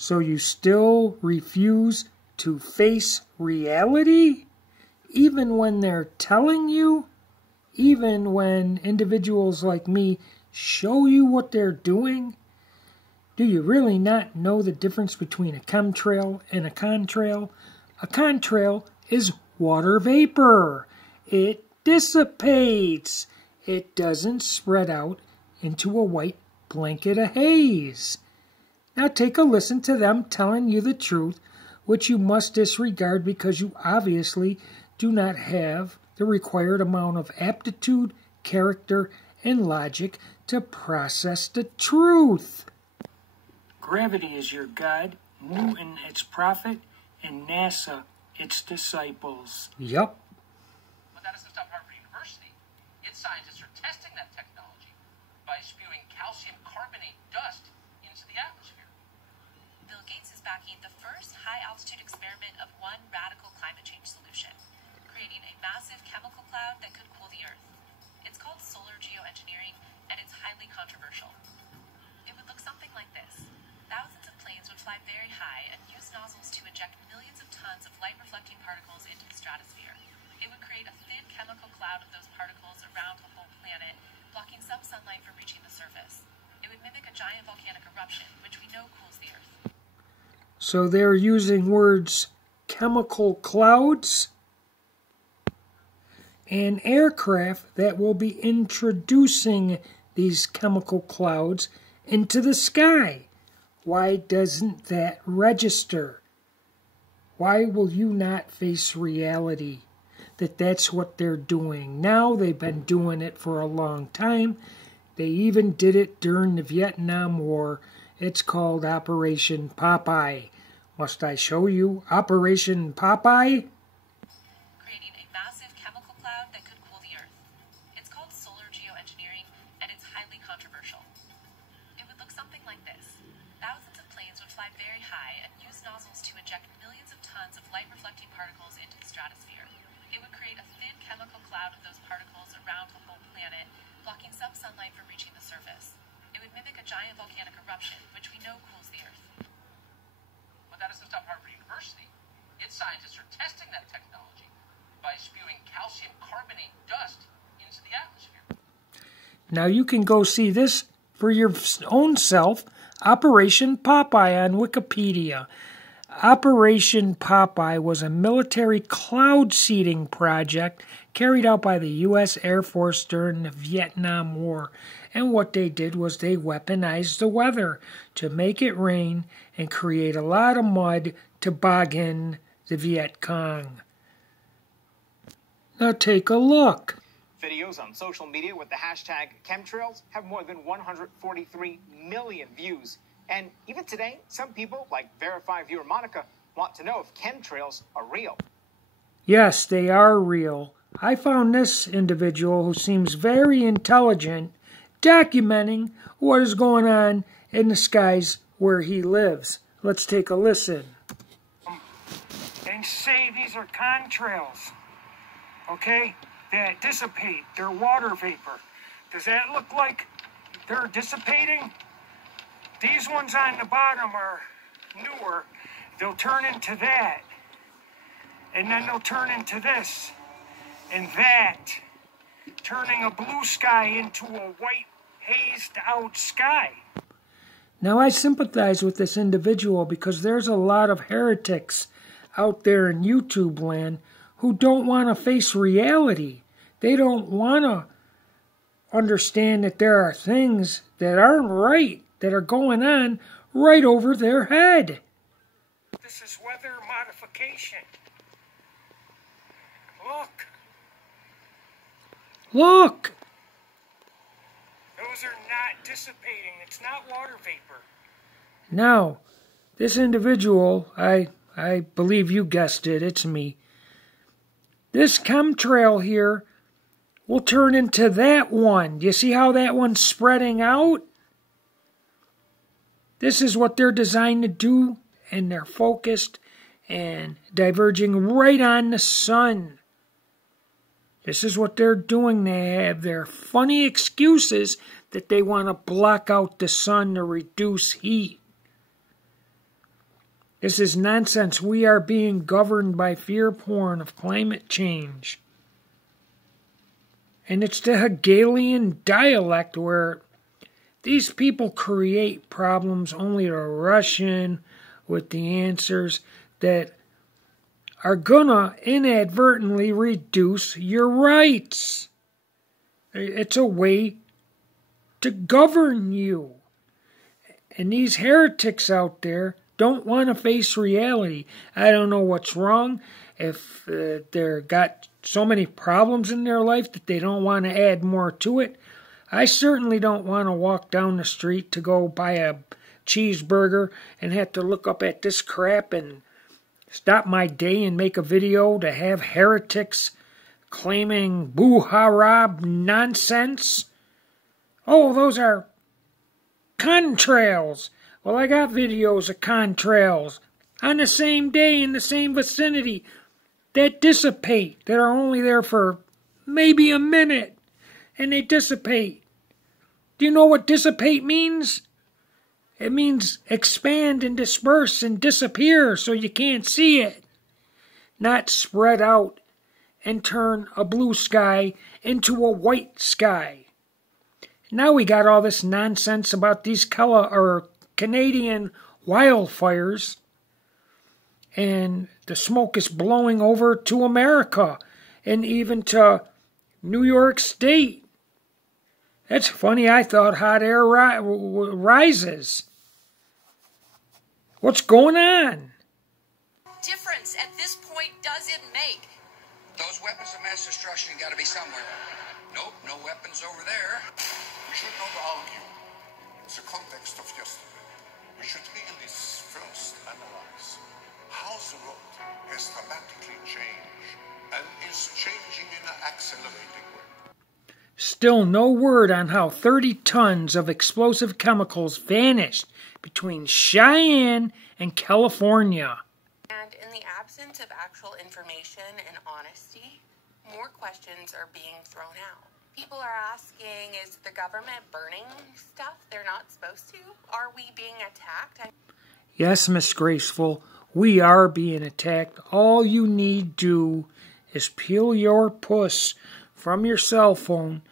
So you still refuse to face reality? Even when they're telling you? Even when individuals like me show you what they're doing? Do you really not know the difference between a chemtrail and a contrail? A contrail is water vapor. It dissipates. It doesn't spread out into a white blanket of haze. Now take a listen to them telling you the truth, which you must disregard because you obviously do not have the required amount of aptitude, character, and logic to process the truth. Gravity is your god, Newton its prophet, and NASA its disciples. Yup. But that doesn't stop Harvard University. Its scientists are testing that technology by spewing calcium carbonate dust into the atmosphere. Bill Gates is backing the first high-altitude experiment of one radical climate change solution, creating a massive chemical cloud that could cool the Earth. It's called solar geoengineering, and it's highly controversial. It would look something like this. Thousands of planes would fly very high and use nozzles to inject millions of tons of light-reflecting particles into the stratosphere. It would create a thin chemical cloud of those particles around the whole planet, blocking some sunlight from reaching the surface. It would mimic a giant volcanic eruption, which we know cools the Earth. So they're using words chemical clouds and aircraft that will be introducing these chemical clouds into the sky. Why doesn't that register? Why will you not face reality that that's what they're doing now? They've been doing it for a long time. They even did it during the Vietnam War. It's called Operation Popeye. Must I show you Operation Popeye? Creating a massive chemical cloud that could cool the Earth. It's called solar geoengineering, and it's highly controversial. It would look something like this. Thousands of planes would fly very high and use nozzles to inject millions of tons of light-reflecting particles into the stratosphere. It would create a thin chemical cloud of those particles around the whole planet, blocking some sunlight from reaching the surface. It would mimic a giant volcanic eruption, which we know cools the Earth. But that doesn't stop Harvard University. Its scientists are testing that technology by spewing calcium carbonate dust into the atmosphere. Now you can go see this for your own self. Operation Popeye on Wikipedia. Operation Popeye was a military cloud seeding project carried out by the U.S. Air Force during the Vietnam War. And what they did was they weaponized the weather to make it rain and create a lot of mud to bog in the Viet Cong. Now take a look. Videos on social media with the hashtag chemtrails have more than 143 million views. And even today, some people, like Verify viewer Monica, want to know if chemtrails are real. Yes, they are real. I found this individual who seems very intelligent documenting what is going on in the skies where he lives. Let's take a listen. And say these are contrails, okay, that dissipate. They're water vapor. Does that look like they're dissipating? These ones on the bottom are newer. They'll turn into that. And then they'll turn into this. And that. Turning a blue sky into a white, hazed out sky. Now I sympathize with this individual because there's a lot of heretics out there in YouTube land who don't want to face reality. They don't want to understand that there are things that aren't right, that are going on right over their head. This is weather modification. Look. Look! Those are not dissipating. It's not water vapor. Now, this individual, I believe you guessed it, it's me. This chemtrail here will turn into that one. Do you see how that one's spreading out? This is what they're designed to do, and they're focused and diverging right on the sun. This is what they're doing. They have their funny excuses that they want to block out the sun to reduce heat. This is nonsense. We are being governed by fear porn of climate change. And it's the Hegelian dialect where these people create problems only to rush in with the answers that are gonna inadvertently reduce your rights. It's a way to govern you. And these heretics out there don't want to face reality. I don't know what's wrong. If they've got so many problems in their life that they don't want to add more to it. I certainly don't want to walk down the street to go buy a cheeseburger and have to look up at this crap and stop my day and make a video to have heretics claiming boo-ha-rah nonsense. Oh, those are contrails. Well, I got videos of contrails on the same day in the same vicinity that dissipate, that are only there for maybe a minute, and they dissipate. Do you know what dissipate means? It means expand and disperse and disappear so you can't see it. Not spread out and turn a blue sky into a white sky. Now we got all this nonsense about these Canadian wildfires, and the smoke is blowing over to America and even to New York State. That's funny. I thought hot air rises. What's going on? Difference at this point does it make? Those weapons of mass destruction got to be somewhere. Nope, no weapons over there. We should not argue. In the context of yesterday, we should really first analyze how the world has dramatically changed and is changing in an accelerating way. Still no word on how 30 tons of explosive chemicals vanished between Cheyenne and California. And in the absence of actual information and honesty, more questions are being thrown out. People are asking, is the government burning stuff they're not supposed to? Are we being attacked? Yes, Miss Graceful, we are being attacked. All you need do is peel your puss from your cell phone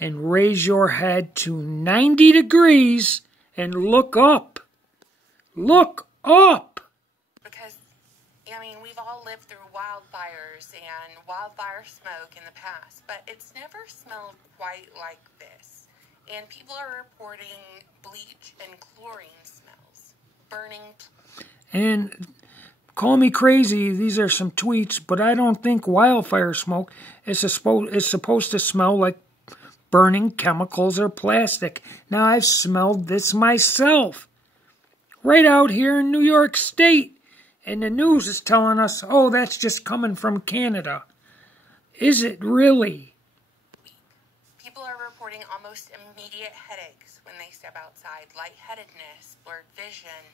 and raise your head to 90 degrees and look up. Look up! Because, I mean, we've all lived through wildfires and wildfire smoke in the past, but it's never smelled quite like this. And people are reporting bleach and chlorine smells, burning. And call me crazy, these are some tweets, but I don't think wildfire smoke is supposed to smell like burning chemicals or plastic. Now, I've smelled this myself, right out here in New York State, and the news is telling us, oh, that's just coming from Canada. Is it really? People are reporting almost immediate headaches when they step outside, lightheadedness, blurred vision,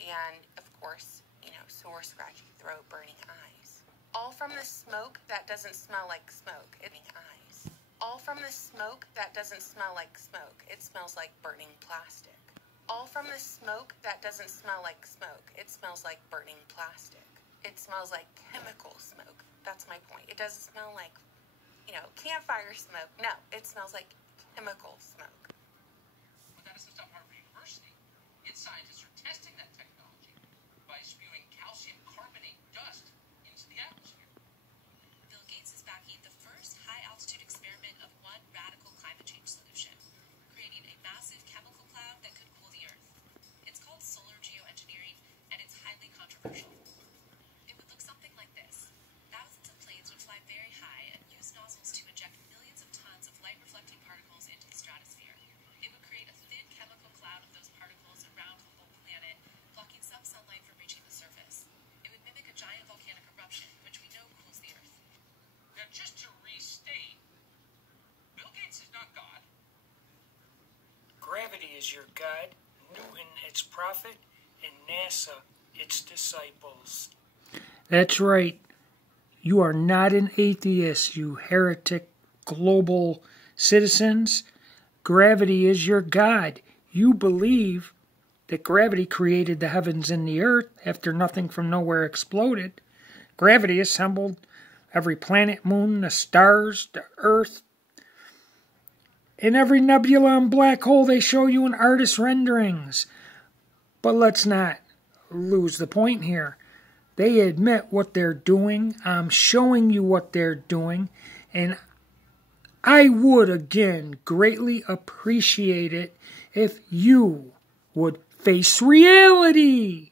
and, of course, sore, scratchy throat, burning eyes. All from the smoke that doesn't smell like smoke. Eyes. All from the smoke that doesn't smell like smoke. It smells like burning plastic. All from the smoke that doesn't smell like smoke. It smells like burning plastic. It smells like chemical smoke. That's my point. It doesn't smell like, campfire smoke. No, it smells like chemical smoke. But that is stuff Harvard University. Its scientists are testing that technology by spewing calcium carbonate dust into the atmosphere. Bill Gates is backing the first high-altitude experiment of one radical climate change solution, creating a massive chemical cloud that could cool the Earth. It's called solar geoengineering, and it's highly controversial. It would look something like this. Thousands of planes would fly very high and use nozzles to inject millions of tons of light-reflecting particles into the stratosphere. It would create a thin chemical cloud of those particles around the whole planet, blocking some sunlight from reaching the surface. It would mimic a giant volcanic eruption, which we know cools the Earth. Now, just to restate, Bill Gates is not God. Gravity is your God, Newton its prophet, and NASA its disciples. That's right. You are not an atheist, you heretic global citizens. Gravity is your God. You believe that gravity created the heavens and the earth after nothing from nowhere exploded. Gravity assembled every planet, moon, the stars, the earth. In every nebula and black hole they show you in artist renderings. But let's not lose the point here. They admit what they're doing. I'm showing you what they're doing. And I would, again, greatly appreciate it if you would face reality.